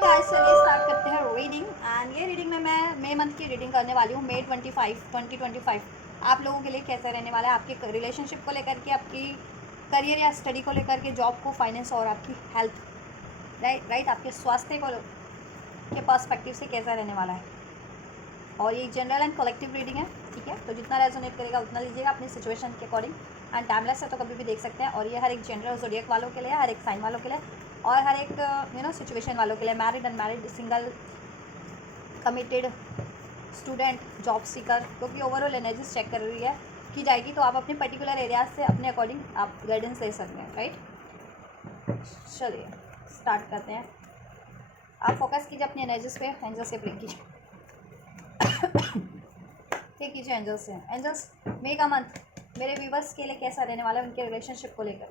Okay guys, चलिए start करते हैं रीडिंग। एंड ये रीडिंग में मैं मई मंथ की रीडिंग करने वाली हूँ। मई 2025 आप लोगों के लिए कैसा रहने वाला है, आपके रिलेशनशिप को लेकर के, आपकी करियर या स्टडी को लेकर के, जॉब को, फाइनेंस और आपकी हेल्थ, राइट आपके स्वास्थ्य को के पर्सपेक्टिव से कैसा रहने वाला है। और ये जनरल एंड कलेक्टिव रीडिंग है, ठीक है। तो जितना रेजोनेट करेगा उतना लीजिएगा अपनी सिचुएशन के अकॉर्डिंग। एंड टाइमलेस है तो कभी भी देख सकते हैं। और ये हर एक जनरल ज़ोडिएक वालों के लिए, हर एक साइन वालों के लिए, और हर एक सिचुएशन वालों के लिए, married, unmarried, single, committed, student, job seeker, क्योंकि ओवरऑल एनर्जीज चेक कर रही है की जाएगी। तो आप अपने पर्टिकुलर एरियाज से अपने अकॉर्डिंग आप गाइडेंस ले सकते हैं, राइट। चलिए स्टार्ट करते हैं। आप फोकस कीजिए अपनी एनर्जीज पे, एंजल्स से प्रे कीजिए। ठीक कीजिए एंजल्स से। एंजल्स, मई का मंथ मेरे व्यूवर्स के लिए कैसा रहने वाला है, उनके रिलेशनशिप को लेकर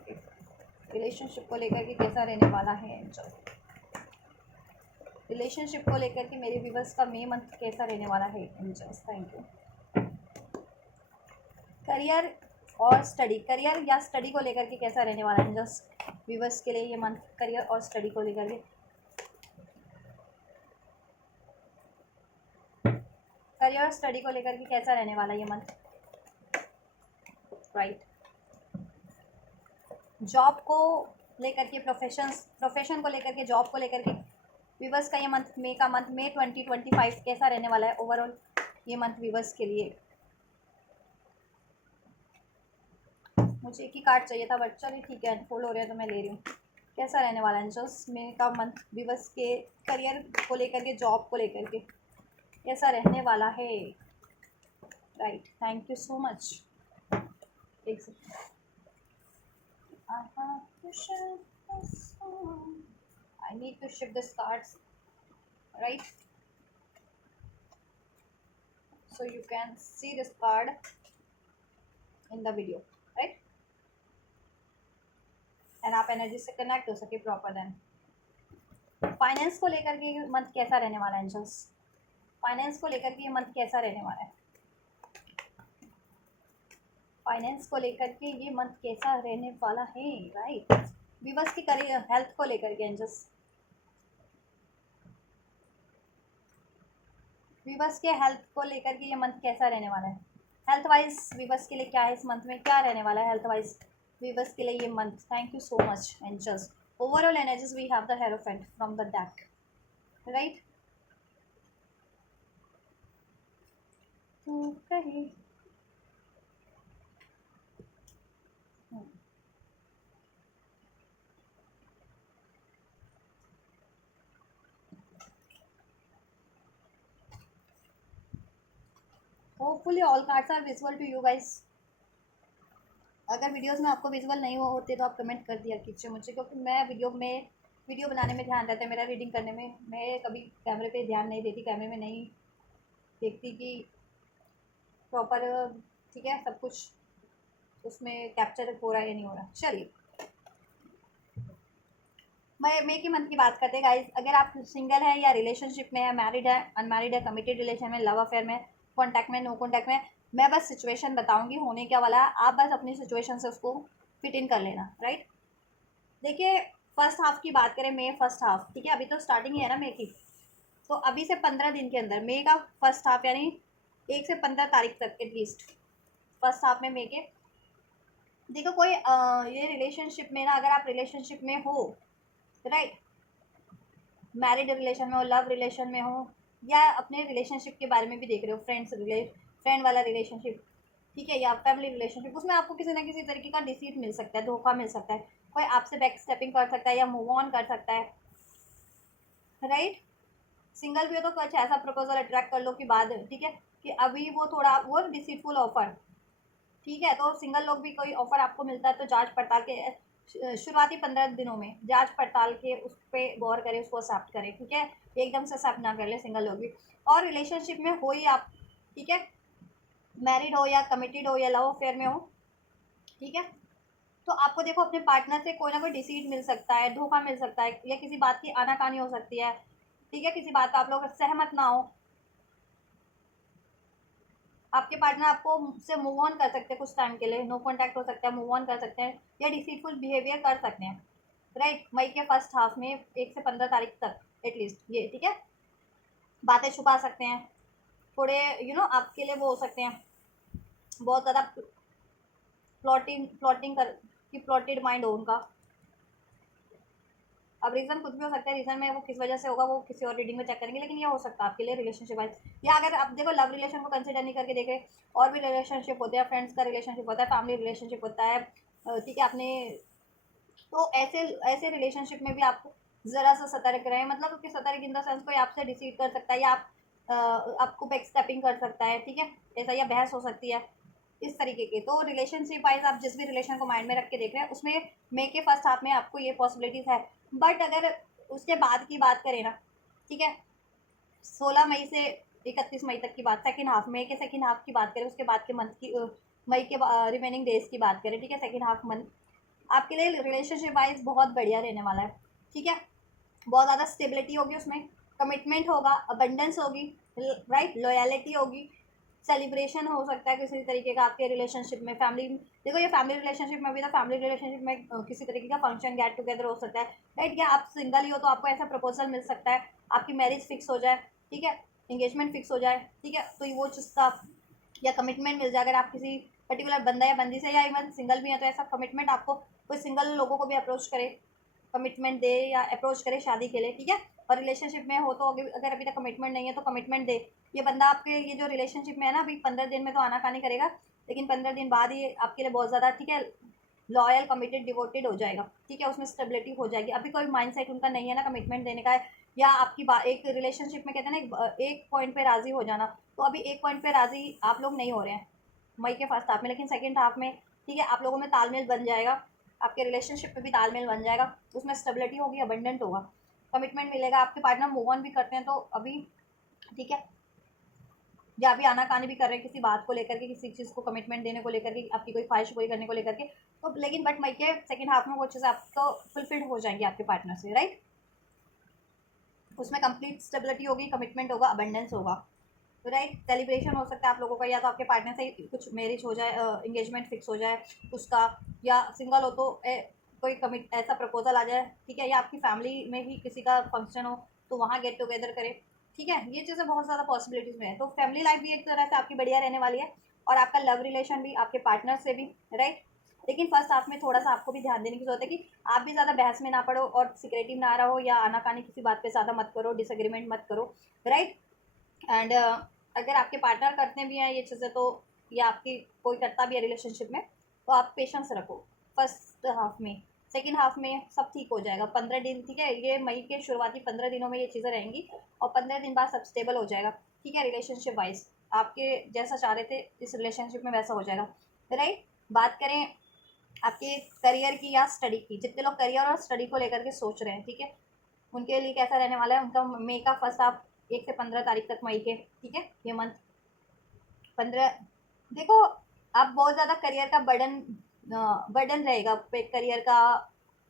के, कैसा रहने वाला है एंजल। रिलेशनशिप को लेकर के मेरे व्यूवर्स का मई मंथ कैसा रहने वाला है एंजल्स। Thank you. करियर और स्टडी, करियर या स्टडी को लेकर के कैसा रहने वाला है एंजल्स व्यूवर्स के लिए ये मंथ, करियर और स्टडी को लेकर के। करियर और स्टडी को लेकर के कैसा रहने वाला है ये मंथ, राइट। जॉब को लेकर के, प्रोफेशन को लेकर के, जॉब को लेकर के व्यूवर्स का ये मंथ, मई का मंथ, मई 2025 कैसा रहने वाला है ओवरऑल ये मंथ व्यूवर्स के लिए। मुझे एक ही कार्ड चाहिए था बट चलिए ठीक है, फुल हो रहा है तो मैं ले रही हूँ। कैसा रहने वाला है एंजल्स मई का मंथ व्यूवर्स के, करियर को लेकर के, जॉब को लेकर के कैसा रहने वाला है, right. Thank you so much. एक second, I need to shift this cards, right? So you can see this card in the video, right? And आप एनर्जी से कनेक्ट हो सके प्रॉपर। देन फाइनेंस को लेकर के ये मंथ कैसा रहने वाला है एंजल्स, फाइनेंस को लेकर के ये मंथ कैसा रहने वाला है, फाइनेंस को लेकर के ये मंथ कैसा रहने वाला है, राइट। व्यूअर्स की करियर, हेल्थ को लेकर के एंजल्स, व्यूअर्स के हेल्थ को लेकर के ये मंथ कैसा रहने वाला है। हेल्थ वाइज व्यूअर्स के लिए क्या है इस मंथ में, क्या रहने वाला है हेल्थ वाइज व्यूअर्स के लिए ये month. Thank you so much angels. Overall energies we have the hierophant from the deck, right. Hopefully all cards are visual to you guys. अगर वीडियोस में आपको विजुअल नहीं होते तो आप कमेंट कर दिया कीजिए मुझे, क्योंकि मैं वीडियो बनाने में ध्यान रहता है मेरा, रीडिंग करने में मैं कभी कैमरे पे ध्यान नहीं देती, कैमरे में नहीं देखती कि प्रॉपर, ठीक है, सब कुछ उसमें कैप्चर हो रहा है या नहीं हो रहा। चलिए मई के मंथ की बात करते हैं गाइस। अगर आप सिंगल है या रिलेशनशिप में है, मैरिड है, अनमैरिड है, कमिटेड रिलेशन में, लव अफेयर में, कॉन्टैक्ट में, नो कॉन्टैक्ट में, मैं बस सिचुएशन बताऊंगी होने क्या वाला है, आप बस अपनी सिचुएशन से उसको फिट इन कर लेना, राइट। देखिए फर्स्ट हाफ की बात करें, मई फर्स्ट हाफ, ठीक है, अभी तो स्टार्टिंग ही है ना मई की। तो अभी से 15 दिन के अंदर मई का फर्स्ट हाफ, यानी 1 से 15 तारीख तक एटलीस्ट फर्स्ट हाफ में मई के, देखो कोई ये रिलेशनशिप में ना, अगर आप रिलेशनशिप में हो, राइट, मैरिड रिलेशन में हो, लव रिलेशन में हो, या अपने रिलेशनशिप के बारे में भी देख रहे हो, फ्रेंड वाला रिलेशनशिप, ठीक है, या फैमिली रिलेशनशिप, उसमें आपको किसी ना किसी तरीके का डिसीट मिल सकता है, धोखा मिल सकता है, कोई आपसे बैक स्टेपिंग कर सकता है या मूव ऑन कर सकता है, राइट। सिंगल भी हो तो कुछ ऐसा प्रपोजल अट्रैक्ट कर लो कि बाद, ठीक है, कि अभी वो थोड़ा वो डिसीटफुल ऑफर, ठीक है। तो सिंगल लोग भी कोई ऑफर आपको मिलता है तो जांच पड़ताल के शुरुआती 15 दिनों में जांच पड़ताल के उस पर गौर करें, उसको एक्सेप्ट करें, ठीक है, एकदम से एक्सेप्ट ना कर ले सिंगल लोग भी। और रिलेशनशिप में हो ही आप, ठीक है, मैरिड हो या कमिटेड हो या लव अफेयर में हो, ठीक है, तो आपको देखो अपने पार्टनर से कोई ना कोई डिसीट मिल सकता है, धोखा मिल सकता है, या किसी बात की आनाकानी हो सकती है, ठीक है, किसी बात पर आप लोग सहमत ना हो, आपके पार्टनर आपको से मूव ऑन कर सकते हैं कुछ टाइम के लिए, नो कॉन्टैक्ट हो सकता है, मूव ऑन कर सकते हैं, या डिसीटफुल बिहेवियर कर सकते हैं, राइट। मई के फर्स्ट हाफ में 1 से 15 तारीख तक, एटलीस्ट ये, ठीक है। बातें छुपा सकते हैं थोड़े, आपके लिए वो हो सकते हैं बहुत ज़्यादा प्लॉटिंग प्लॉटिंग कर कि प्लॉटेड माइंड हो उनका। अब रीज़न कुछ भी हो सकता है, रीज़न में वो किस वजह से होगा वो किसी और रीडिंग में चेक करेंगे, लेकिन ये हो सकता है आपके लिए रिलेशनशिप वाइज। या अगर आप देखो लव रिलेशन को कंसिडर नहीं करके देखें, और भी रिलेशनशिप होते हैं, फ्रेंड्स का रिलेशनशिप होता है, फैमिली रिलेशनशिप होता है, ठीक है। आपने तो ऐसे ऐसे रिलेशनशिप में भी आपको ज़रा सा सतर्क रहें, मतलब कि सतर्क इन द सेंस कोई आपसे डिसीव कर सकता है, या आपको बैक स्टेपिंग कर सकता है, ठीक है, ऐसा, या बहस हो सकती है इस तरीके के। तो रिलेशनशिप वाइज आप जिस भी रिलेशन को माइंड में रख के देख रहे हैं उसमें मे के फर्स्ट हाफ में आपको ये पॉसिबिलिटीज़ है। बट अगर उसके बाद की बात करें ना, ठीक है, 16 मई से 31 मई तक की बात, सेकेंड हाफ, मई के सेकेंड हाफ की बात करें, उसके बाद के मंथ की, मई के रिमेनिंग डेज की बात करें, ठीक है, सेकेंड हाफ मंथ आपके लिए रिलेशनशिप वाइज बहुत बढ़िया रहने वाला है, ठीक है। बहुत ज़्यादा स्टेबिलिटी होगी उसमें, कमिटमेंट होगा, अबंडेंस होगी, राइट, लॉयलिटी होगी, सेलिब्रेशन हो सकता है किसी तरीके का आपके रिलेशनशिप में। फैमिली, देखो ये फैमिली रिलेशनशिप में भी, तो फैमिली रिलेशनशिप में किसी तरीके का फंक्शन गेट टुगेदर हो सकता है, राइट। या आप सिंगल ही हो तो आपको ऐसा प्रपोजल मिल सकता है, आपकी मैरिज फिक्स हो जाए, ठीक है, इंगेजमेंट फिक्स हो जाए, ठीक है, तो वो चीज़ का, या कमिटमेंट मिल जाए अगर आप किसी पर्टिकुलर बंदा या बंदी से, या इवन सिंगल भी है तो ऐसा कमिटमेंट आपको कोई सिंगल लोगों को भी अप्रोच करे, कमिटमेंट दे या अप्रोच करे शादी के लिए, ठीक है। और रिलेशनशिप में हो तो अगर अभी तक कमिटमेंट नहीं है तो कमिटमेंट दे। ये बंदा आपके ये जो रिलेशनशिप में है ना, अभी 15 दिन में तो आनाकानी करेगा, लेकिन 15 दिन बाद ये आपके लिए बहुत ज़्यादा, ठीक है, लॉयल, कमिटेड, डिवोटेड हो जाएगा, ठीक है, उसमें स्टेबिलिटी हो जाएगी। अभी कोई माइंडसेट उनका नहीं है ना कमिटमेंट देने का, या आपकी एक रिलेशनशिप में कहते हैं ना एक पॉइंट पे राजी हो जाना, तो अभी एक पॉइंट पे राजी आप लोग नहीं हो रहे हैं मई के फर्स्ट हाफ में, लेकिन सेकेंड हाफ में, ठीक है, आप लोगों में तालमेल बन जाएगा, आपके रिलेशनशिप में भी तालमेल बन जाएगा, उसमें स्टेबिलिटी होगी, अबंडेंट होगा, कमिटमेंट मिलेगा, आपके पार्टनर मूव ऑन भी करते हैं तो अभी, ठीक है, या अभी आनाकानी भी कर रहे हैं किसी बात को लेकर के, किसी चीज़ को कमिटमेंट देने को लेकर के, आपकी कोई ख्वाहिश पूरी करने को लेकर के, तो लेकिन बट मई के सेकेंड हाफ में वो चीज़ आपको फुलफिल्ड हो जाएंगी आपके पार्टनर से, राइट। उसमें कंप्लीट स्टेबिलिटी होगी, कमिटमेंट होगा, अबंडेंस होगा, तो राइट। सेलिब्रेशन हो सकता है आप लोगों का, या तो आपके पार्टनर से कुछ मैरिज हो जाए, इंगेजमेंट फिक्स हो जाए उसका, या सिंगल हो तो कोई कमिट ऐसा प्रपोजल आ जाए, ठीक है, या आपकी फैमिली में भी किसी का फंक्शन हो तो वहाँ गेट टुगेदर करे, ठीक है। ये चीज़ें बहुत ज़्यादा पॉसिबिलिटीज़ में है, तो फैमिली लाइफ भी एक तरह से आपकी बढ़िया रहने वाली है, और आपका लव रिलेशन भी आपके पार्टनर से भी, राइट। लेकिन फर्स्ट हाफ में थोड़ा सा आपको भी ध्यान देने की जरूरत है कि आप भी ज़्यादा बहस में ना पड़ो, और सिक्रेटिव ना रहो, या आनाकानी किसी बात पे ज़्यादा मत करो, डिसएग्रीमेंट मत करो, राइट। एंड अगर आपके पार्टनर करते भी हैं ये चीज़ें, तो या आपकी कोई करता भी है रिलेशनशिप में, तो आप पेशेंस रखो फर्स्ट हाफ में, सेकेंड हाफ में सब ठीक हो जाएगा। 15 दिन, ठीक है, ये मई के शुरुआती 15 दिनों में ये चीज़ें रहेंगी, और 15 दिन बाद सब स्टेबल हो जाएगा, ठीक है, रिलेशनशिप वाइज आपके जैसा चाह रहे थे इस रिलेशनशिप में वैसा हो जाएगा, राइट। बात करें आपके करियर की या स्टडी की, जितने लोग करियर और स्टडी को लेकर के सोच रहे हैं, ठीक है, उनके लिए कैसा रहने वाला है उनका मई का फर्स्ट हाफ, 1 से 15 तारीख तक मई के, ठीक है, ये मंथ 15। देखो, आप बहुत ज़्यादा करियर का बर्डन बर्डन रहेगा पे करियर का,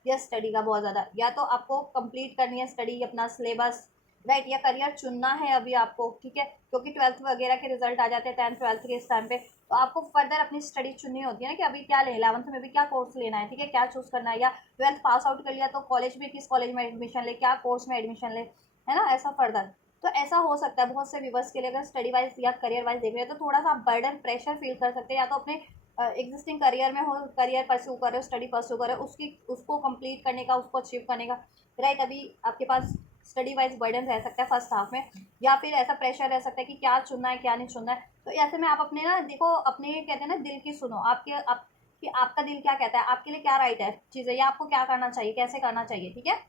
या स्टडी का बहुत ज़्यादा, या तो आपको कंप्लीट करनी है स्टडी अपना सिलेबस, राइट, या करियर चुनना है अभी आपको, ठीक है, क्योंकि 12th वगैरह के रिजल्ट आ जाते हैं 10th 12th के इस टाइम पे, तो आपको फर्दर अपनी स्टडी चुननी होती है ना कि अभी क्या लें, 11th में भी क्या कोर्स लेना है, ठीक है, क्या चूज़ करना है, या 12th पास आउट कर लिया तो कॉलेज में किस कॉलेज में एडमिशन ले, क्या कोर्स में एडमिशन ले, है ना, ऐसा फर्दर। तो ऐसा हो सकता है बहुत से व्यूवर्स के लिए, अगर स्टडी वाइज या करियर वाइज देख रहे हैं तो थोड़ा सा बर्डन प्रेशर फील कर सकते हैं, या तो अपने एग्जिस्टिंग करियर में हो, करियर परस्यू कर रहे हो, स्टडी परस्यू कर रहे हो, उसकी उसको कंप्लीट करने का, उसको अचीव करने का, राइट। अभी आपके पास स्टडी वाइज बर्डन रह सकता है फर्स्ट हाफ में, या फिर ऐसा प्रेशर रह सकता है कि क्या चुनना है क्या नहीं चुनना है। तो ऐसे में आप अपने ना देखो, अपने कहते हैं ना दिल की सुनो, कि आपका दिल क्या कहता है, आपके लिए क्या राइट है चीज़ें, या आपको क्या करना चाहिए, कैसे करना चाहिए, ठीक है।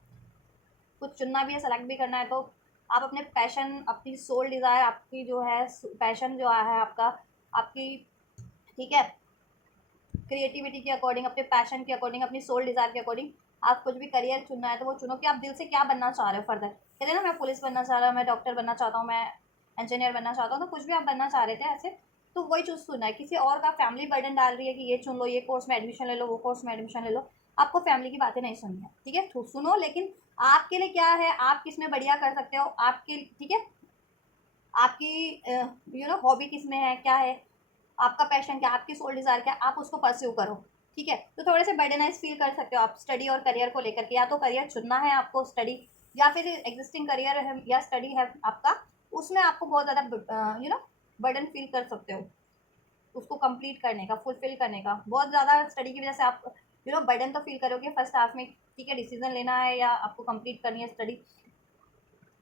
कुछ चुनना भी है, सेलेक्ट भी करना है, तो आप अपने पैशन, अपनी सोल डिज़ायर, आपकी जो है पैशन जो है आपका, आपकी, ठीक है, क्रिएटिविटी के अकॉर्डिंग, अपने पैशन के अकॉर्डिंग, अपनी सोल डिज़ायर के अकॉर्डिंग आप कुछ भी करियर चुनना है तो वो चुनो कि आप दिल से क्या बनना चाह रहे हो फर्दर। कहते हैं ना, मैं पुलिस बनना चाह रहा हूँ, मैं डॉक्टर बनना चाहता हूँ, मैं इंजीनियर बनना चाहता हूँ, तो कुछ भी आप बनना चाह रहे थे ऐसे, तो वही चूज़ सुनना है। किसी और का फैमिली बर्डन डाल रही है कि ये चुन लो, ये कोर्स में एडमिशन ले लो, वो कोर्स में एडमिशन ले लो, आपको फैमिली की बातें नहीं सुननी है, ठीक है, सुनो, लेकिन आपके लिए क्या है, आप किस में बढ़िया कर सकते हो, आपके, ठीक है, आपकी हॉबी किस में है, क्या है आपका पैशन, क्या आपकी सोल डिज़ायर, क्या आप उसको परस्यू करो, ठीक है। तो थोड़े से बर्डनाइज फील कर सकते हो आप स्टडी और करियर को लेकर के, या तो करियर चुनना है आपको स्टडी, या फिर एग्जिस्टिंग करियर है या स्टडी है आपका, उसमें आपको बहुत ज़्यादा बर्डन फील कर सकते हो उसको कंप्लीट करने का, फुलफिल करने का। बहुत ज़्यादा स्टडी की वजह से आप बर्डन तो फील करोगे फर्स्ट हाफ में, ठीक है, डिसीजन लेना है या आपको कंप्लीट करनी है स्टडी।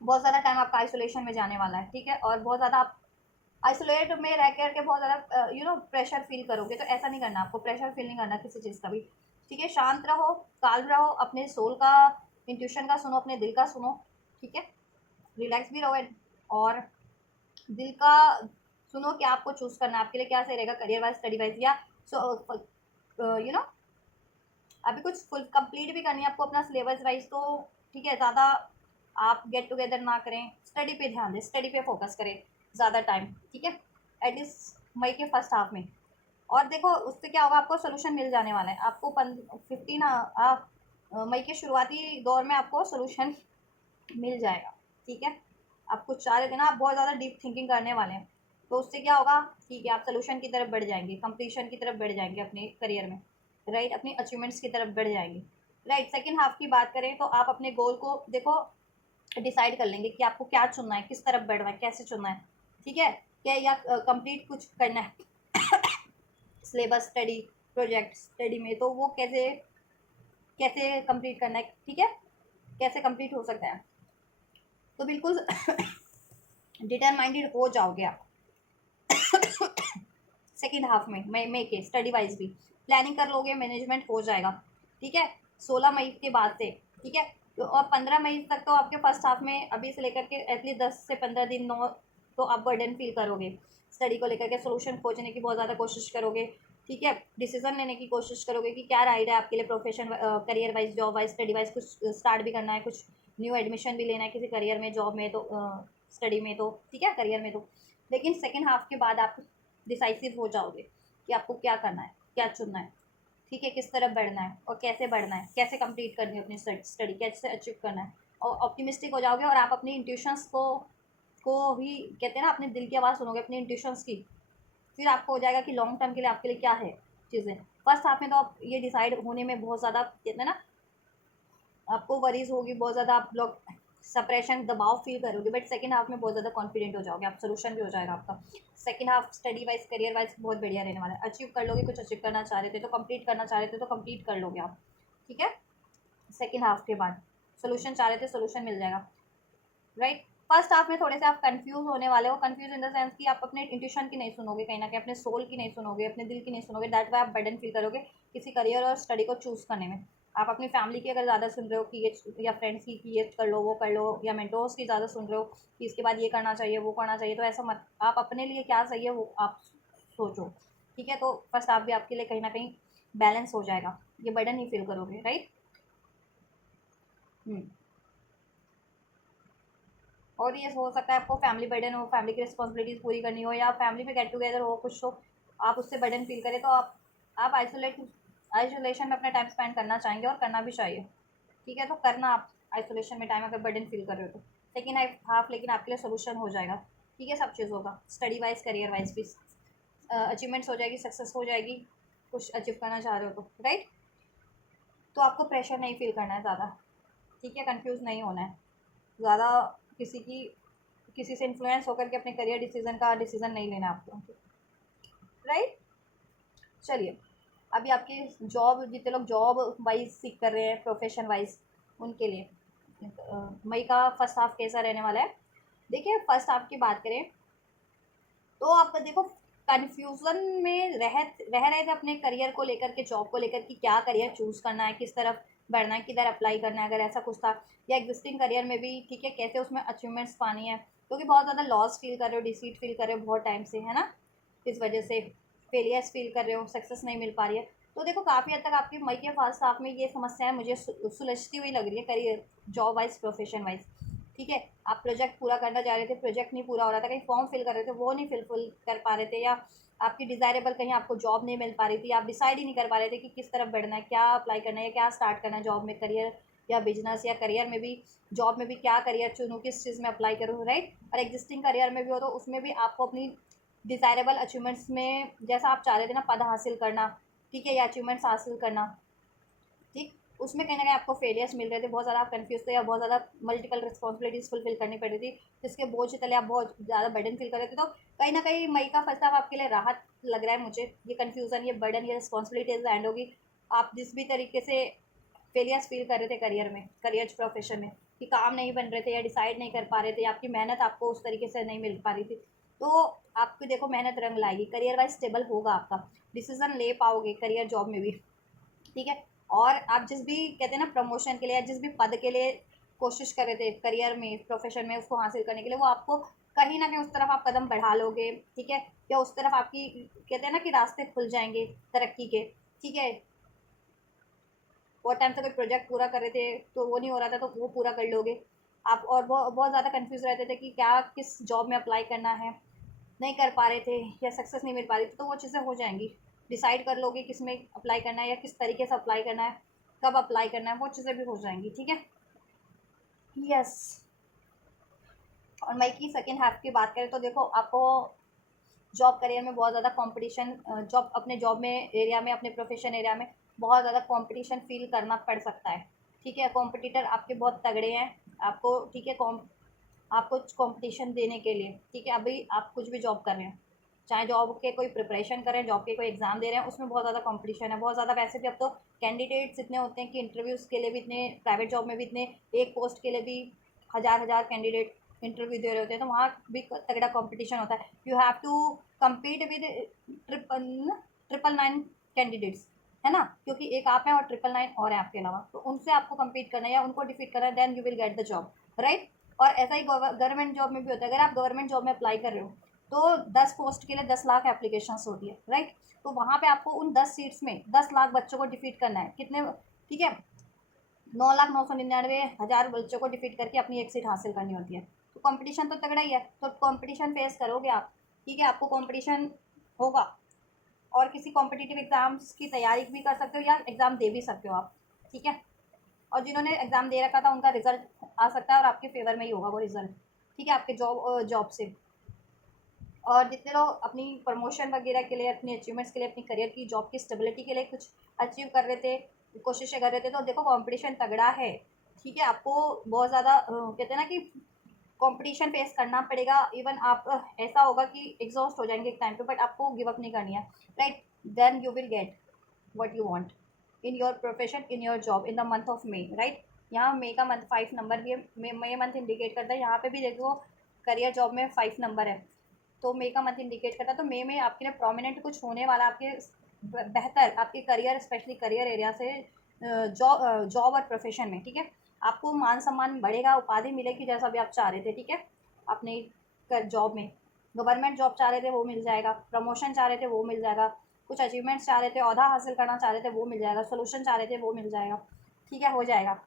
बहुत ज़्यादा टाइम आपका आइसोलेशन में जाने वाला है, ठीक है, और बहुत ज़्यादा आप आइसोलेट में रह करके बहुत ज़्यादा प्रेशर फील करोगे। तो ऐसा नहीं करना, आपको प्रेशर फील नहीं करना किसी चीज़ का भी, ठीक है। शांत रहो, काल्म रहो, अपने सोल का, इंट्यूशन का सुनो, अपने दिल का सुनो, ठीक है। रिलैक्स भी रहो और दिल का सुनो कि आपको चूज़ करना है आपके लिए क्या सही रहेगा, करियर वाइज, स्टडी वाइज, या यू नो अभी कुछ फुल कंप्लीट भी करनी है आपको अपना सिलेबस वाइज, तो ठीक है, ज़्यादा आप गेट टुगेदर ना करें, स्टडी पे ध्यान दें, स्टडी पे फोकस करें ज़्यादा टाइम, ठीक है, एटलीस्ट मई के फर्स्ट हाफ में। और देखो उससे क्या होगा, आपको सोल्यूशन मिल जाने वाला है, आपको 15 मई के शुरुआती दौर में आपको सोल्यूशन मिल जाएगा, ठीक है। आप कुछ चाह रहे थे ना, आप बहुत ज़्यादा डीप थिंकिंग करने वाले हैं, तो उससे क्या होगा, ठीक है, आप सोल्यूशन की तरफ बढ़ जाएंगे, कंप्लीशन की तरफ बढ़ जाएंगे अपने करियर में, राइट, अपनी अचीवमेंट्स की तरफ बढ़ जाएंगे, राइट। सेकेंड हाफ की बात करें तो आप अपने गोल को देखो डिसाइड कर लेंगे कि आपको क्या चुनना है, किस तरफ बढ़ना है, कैसे चुनना है, ठीक है, क्या या कंप्लीट कुछ करना है सिलेबस, स्टडी, प्रोजेक्ट स्टडी में, तो वो कैसे कैसे कंप्लीट करना है, ठीक है, कैसे कंप्लीट हो सकता है, तो बिल्कुल डिटरमाइंडेड हो जाओगे आप सेकेंड हाफ में मई के स्टडी वाइज भी प्लानिंग कर लोगे, मैनेजमेंट हो जाएगा, ठीक है, 16 मई के बाद से, ठीक है। तो और 15 मई तक तो आपके फर्स्ट हाफ में अभी से लेकर के एटलीस्ट 10 से 15 दिन, 9, तो आप बर्डन फील करोगे स्टडी को लेकर के, सोल्यूशन खोजने की बहुत ज़्यादा कोशिश करोगे, ठीक है, डिसीजन लेने की कोशिश करोगे कि क्या राइट है आपके लिए, profession, career wise, job wise, study wise, कुछ स्टार्ट भी करना है, कुछ न्यू एडमिशन भी लेना है किसी करियर में, जॉब में, तो स्टडी में, तो ठीक है, करियर में, तो लेकिन सेकेंड हाफ के बाद आप डिसाइसिव हो जाओगे कि आपको क्या करना है, क्या चुनना है, ठीक है, किस तरफ बढ़ना है और कैसे बढ़ना है, कैसे कंप्लीट करनी है अपनी स्टडी, कैसे अचीव करना है, और ऑप्टिमिस्टिक हो जाओगे और आप अपनी इंट्यूशंस को भी कहते हैं ना, अपने दिल की आवाज़ सुनोगे, अपनी इंट्यूशंस की, फिर आपको हो जाएगा कि लॉन्ग टर्म के लिए आपके लिए क्या है चीज़ें। फर्स्ट हाफ में तो आप ये डिसाइड होने में बहुत ज़्यादा कहते हैं ना, आपको वरीज होगी बहुत ज़्यादा, आप लोग सप्रेशन, दबाव फील करोगे, बट सेकंड हाफ में बहुत ज़्यादा कॉन्फिडेंट हो जाओगे आप, सोल्यूशन भी हो जाएगा आपका। Second half study wise, career wise बहुत बढ़िया रहने वाला है, अचीव कर लोगे, कुछ अचीव करना चाह रहे थे तो कंप्लीट करना चाह रहे थे तो कंप्लीट कर लोगे आप, ठीक है। सेकंड हाफ के बाद सोल्यूशन चाह रहे थे, सोल्यूशन मिल जाएगा, राइट। फर्स्ट हाफ में थोड़े से आप कंफ्यूज होने वाले हो, कंफ्यूज इन द सेंस कि आप अपने इंट्यूशन की नहीं सुनोगे, कहीं ना कहीं अपने सोल की नहीं सुनोगे, अपने दिल की नहीं सुनोगे, दैट वाई आप बर्डन फील करोगे किसी करियर और स्टडी को चूज़ करने में। आप अपनी फैमिली की अगर ज़्यादा सुन रहे हो कि ये, या फ्रेंड्स की कि ये कर लो, वो कर लो, या मेंटोर्स की ज़्यादा सुन रहे हो कि इसके बाद ये करना चाहिए, वो करना चाहिए, तो ऐसा मत, आप अपने लिए क्या सही है वो आप सोचो, ठीक है। तो फर्स्ट हाफ भी आपके लिए कहीं ना कहीं बैलेंस हो जाएगा, ये बर्डन नहीं फील करोगे, राइट। और ये हो सकता है आपको फैमिली बर्डन हो, फैमिली की रिस्पॉन्सिबिलिटीज़ पूरी करनी हो, या फैमिली पे गेट टुगेदर हो कुछ, तो आप उससे बर्डन फील करें, तो आप आइसोलेशन में अपना टाइम स्पेंड करना चाहेंगे और करना भी चाहिए, ठीक है। तो करना आप आइसोलेशन में टाइम, अगर बर्डन फील कर रहे हो तो सेकेंड हाफ लेकिन आपके लिए सोल्यूशन हो जाएगा, ठीक है, सब चीज़ों का, स्टडी वाइज, करियर वाइज भी अचीवमेंट्स हो जाएगी, सक्सेस हो जाएगी, कुछ अचीव करना चाह रहे हो तो, राइट। तो आपको प्रेशर नहीं फील करना है ज़्यादा, ठीक है, कंफ्यूज नहीं होना है ज़्यादा, किसी की किसी से इन्फ्लुएंस होकर के अपने करियर डिसीजन नहीं लेना आपको, राइट। चलिए, अभी आपकी जॉब, जितने लोग जॉब वाइज सीख कर रहे हैं, प्रोफेशन वाइज, उनके लिए मई का फर्स्ट हाफ कैसा रहने वाला है। देखिए, फर्स्ट हाफ की बात करें तो आप देखो कन्फ्यूज़न में रह रहे थे अपने करियर को लेकर के, जॉब को लेकर कि क्या करियर चूज़ करना है, किस तरफ बढ़ना है, किधर अप्लाई करना है, अगर ऐसा कुछ था, या एग्जिस्टिंग करियर में भी, ठीक है, कैसे उसमें अचीवमेंट्स पानी है, क्योंकि बहुत ज़्यादा लॉस फील कर रहे हो, डिसीट फील कर रहे हो बहुत टाइम से, है ना, इस वजह से फेलियर्स फील कर रहे हो, सक्सेस नहीं मिल पा रही है। तो देखो काफ़ी हद तक आपकी मई के फर्स्ट हाफ में ये समस्याएं मुझे सुलझती हुई लग रही है, career, job wise, profession wise, ठीक है। आप प्रोजेक्ट पूरा करना चाह रहे थे, प्रोजेक्ट नहीं पूरा हो रहा था, कहीं फॉर्म फिल कर रहे थे, वो नहीं फिल कर पा रहे थे, या आपकी डिज़ायरेबल कहीं आपको जॉब नहीं मिल पा रही थी, आप डिसाइड ही नहीं कर पा रहे थे कि किस तरफ बढ़ना है, क्या अप्लाई करना है, क्या स्टार्ट करना है जॉब में, करियर या बिजनेस, या करियर में भी, जॉब में भी क्या करियर चुनूँ, किस चीज़ में अप्लाई करूँ, राइट। और एग्जिस्टिंग करियर में भी हो तो उसमें भी आपको अपनी डिज़ायरेबल अचीवमेंट्स में, जैसा आप चाह रहे थे ना, पद हासिल करना, ठीक है, या अचीवमेंट्स हासिल करना, ठीक, उसमें कहीं ना कहीं आपको फेलियर्स मिल रहे थे, बहुत ज़्यादा आप कन्फ्यूज थे, या बहुत ज़्यादा मल्टीपल रिस्पॉन्सिबिलिटीज़ फुलफिल करनी पड़ रही थी, जिसके बोझ तले आप बहुत ज़्यादा बर्डन फील कर रहे थे। तो कहीं ना कहीं मई का फर्स्ट हाफ आपके लिए राहत लग रहा है मुझे। ये कन्फ्यूज़न, ये बर्डन, ये रिस्पॉन्सिबिलिटीज एंड होगी। आप जिस भी तरीके से फेलियर्स फील कर रहे थे करियर में, करियर प्रोफेशन में, कि काम नहीं बन रहे थे या डिसाइड नहीं कर पा रहे थे, या आपकी मेहनत आपको उस तरीके से नहीं मिल पा रही थी, तो आपकी देखो मेहनत रंग लाएगी, करियर वाइज स्टेबल होगा, आपका डिसीजन ले पाओगे करियर जॉब में भी, ठीक है। और आप जिस भी कहते हैं ना प्रमोशन के लिए, या जिस भी पद के लिए कोशिश कर रहे थे करियर में, प्रोफेशन में, उसको हासिल करने के लिए, वो आपको कहीं ना कहीं उस तरफ आप कदम बढ़ा लोगे, ठीक है। या उस तरफ आपकी कहते हैं ना कि रास्ते खुल जाएंगे तरक्की के, ठीक है। बहुत टाइम से कोई प्रोजेक्ट पूरा कर रहे थे तो वो नहीं हो रहा था, तो वो पूरा कर लोगे आप। और बहुत बहुत ज़्यादा कंफ्यूज रहते थे कि क्या किस जॉब में अप्लाई करना है, नहीं कर पा रहे थे, या सक्सेस नहीं मिल पा रही थी, तो वो चीज़ें हो जाएंगी। डिसाइड कर लोगे किस में अप्लाई करना है, या किस तरीके से अप्लाई करना है, कब अप्लाई करना है, वो चीज़ें भी हो जाएंगी, ठीक है। यस। और मई की सेकेंड हाफ की बात करें तो देखो, आपको जॉब करियर में बहुत ज़्यादा कंपटीशन, जॉब अपने जॉब में एरिया में, अपने प्रोफेशन एरिया में बहुत ज़्यादा कंपटीशन फील करना पड़ सकता है, ठीक है। कॉम्पिटिटर आपके बहुत तगड़े हैं आपको, ठीक है, आपको कंपटीशन देने के लिए, ठीक है। अभी आप कुछ भी जॉब कर रहे हैं, चाहे जॉब के कोई प्रिपरेशन करें, जॉब के कोई एग्ज़ाम दे रहे हैं, उसमें बहुत ज़्यादा कंपटीशन है, बहुत ज़्यादा। वैसे भी अब तो कैंडिडेट्स इतने होते हैं कि इंटरव्यूज़ के लिए भी इतने, प्राइवेट जॉब में भी इतने, एक पोस्ट के लिए भी हज़ार हज़ार कैंडिडेट इंटरव्यू दे रहे होते हैं, तो वहाँ भी तगड़ा कंपटीशन होता है। You have to compete with triple nine candidates, है ना, क्योंकि एक आप हैं और ट्रिपल नाइन और है आपके अलावा, तो उनसे आपको कम्पीट करना है या उनको डिफीट करना है, then you will get the job, right. और ऐसा ही गवर्नमेंट जॉब में भी होता है। अगर आप गवर्नमेंट जॉब में अप्लाई कर रहे हो तो 10 पोस्ट के लिए 10 लाख एप्लीकेशंस होती है, राइट। तो वहाँ पे आपको उन 10 सीट्स में 10 लाख बच्चों को डिफीट करना है, कितने, ठीक है, 9,999,000 बच्चों को डिफीट करके अपनी एक सीट हासिल करनी होती है। तो कंपटीशन तो तगड़ा ही है, तो कंपटीशन फेस करोगे आप, ठीक है, आपको कंपटीशन होगा। और किसी कॉम्पिटिटिव एग्जाम्स की तैयारी भी कर सकते हो, या एग्ज़ाम दे भी सकते हो आप, ठीक है। और जिन्होंने एग्ज़ाम दे रखा था उनका रिजल्ट आ सकता है और आपके फेवर में ही होगा वो रिजल्ट, ठीक है, आपके जॉब से। और जितने लोग अपनी प्रमोशन वगैरह के लिए, अपनी अचीवमेंट्स के लिए, अपनी करियर की, जॉब की स्टेबिलिटी के लिए कुछ अचीव कर रहे थे, कोशिशें कर रहे थे, तो देखो कंपटीशन तगड़ा है, ठीक है। आपको बहुत ज़्यादा कहते हैं ना कि कंपटीशन फेस करना पड़ेगा। इवन आप ऐसा होगा कि एग्जॉस्ट हो जाएंगे एक टाइम पे, बट आपको गिव अप नहीं करनी है, right. Then you will get what you want in your profession, in your job, in the month of May, right. यहाँ मे का मंथ 5 नंबर भी है, मे मंथ इंडिकेट करता है, यहाँ पे भी देखो करियर जॉब में 5 नंबर है, तो मे का मंथ इंडिकेट करता है। तो मे में आपके लिए प्रोमिनेंट कुछ होने वाला, आपके बेहतर आपके करियर, स्पेशली करियर एरिया से, जॉब और प्रोफेशन में, ठीक है। आपको मान सम्मान बढ़ेगा, उपाधि मिलेगी जैसा भी आप चाह रहे थे, ठीक है। अपने जॉब में गवर्नमेंट जॉब चाह रहे थे वो मिल जाएगा, प्रमोशन चाह रहे थे वो मिल जाएगा, कुछ अचीवमेंट्स चाह रहे थे, ओहदा हासिल करना चाह रहे थे वो मिल जाएगा, सोल्यूशन चाह रहे थे वो मिल जाएगा, ठीक है, हो जाएगा।